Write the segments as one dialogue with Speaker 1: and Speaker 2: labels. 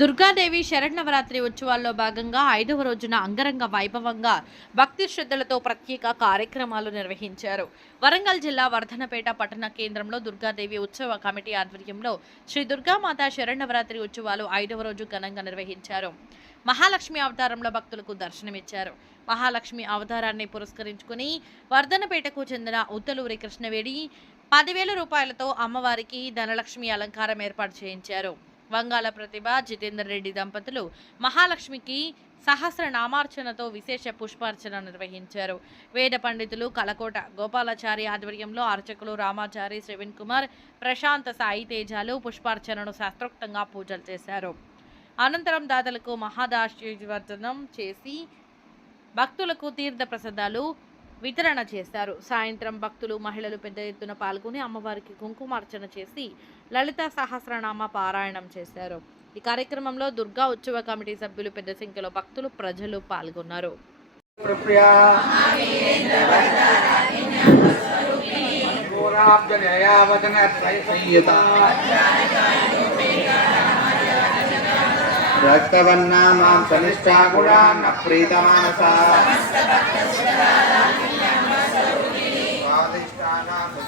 Speaker 1: దుర్గాదేవి శరణవరాత్రి ఉత్సవాల్లో భాగంగా ఐదవ రోజున అంగరంగ వైభవంగా భక్తి శ్రద్ధలతో ప్రత్యేక కార్యక్రమాలు నిర్వహించారు. వరంగల్ జిల్లా వర్ధనపేట పట్టణ కేంద్రంలో దుర్గాదేవి ఉత్సవ కమిటీ ఆధ్వర్యంలో శ్రీ దుర్గామాత శరణవరాత్రి ఉత్సవాలు ఐదవ రోజు ఘనంగా నిర్వహించారు. మహాలక్ష్మి అవతారంలో భక్తులకు దర్శనమిచ్చారు. మహాలక్ష్మి అవతారాన్ని పురస్కరించుకుని వర్ధనపేటకు చెందిన ఉత్తలూరి కృష్ణవేడి పదివేల రూపాయలతో అమ్మవారికి ధనలక్ష్మి అలంకారం ఏర్పాటు చేయించారు. వంగాల ప్రతిభ జితేందర్ రెడ్డి దంపతులు మహాలక్ష్మికి సహస్ర నామార్చనతో విశేష పుష్పార్చన నిర్వహించారు. వేద పండితులు కలకోట గోపాలాచారి ఆధ్వర్యంలో అర్చకులు రామాచారి శ్రవణ్ కుమార్ ప్రశాంత సాయి తేజాలు పుష్పార్చనను శాస్త్రోక్తంగా పూజలు చేశారు. అనంతరం దాతలకు మహాదాశీర్వర్ధనం చేసి భక్తులకు తీర్థ ప్రసాదాలు వితరణ చేశారు. సాయంత్రం భక్తులు మహిళలు పెద్ద ఎత్తున పాల్గొని అమ్మవారికి కుంకుమార్చన చేసి లలిత సహస్రనామ పారాయణం చేశారు. ఈ కార్యక్రమంలో దుర్గా ఉత్సవ కమిటీ సభ్యులు పెద్ద సంఖ్యలో భక్తులు ప్రజలు పాల్గొన్నారు.
Speaker 2: రక్తవర్ణ మాం సమిష్టా గుణాన్న నీతమానసా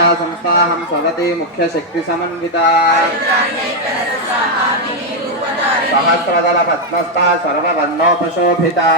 Speaker 2: संस्था ऋचा संस्थाहं सवते सहस्रदल पद्मस्ता सर्ववर्णोपशोभिता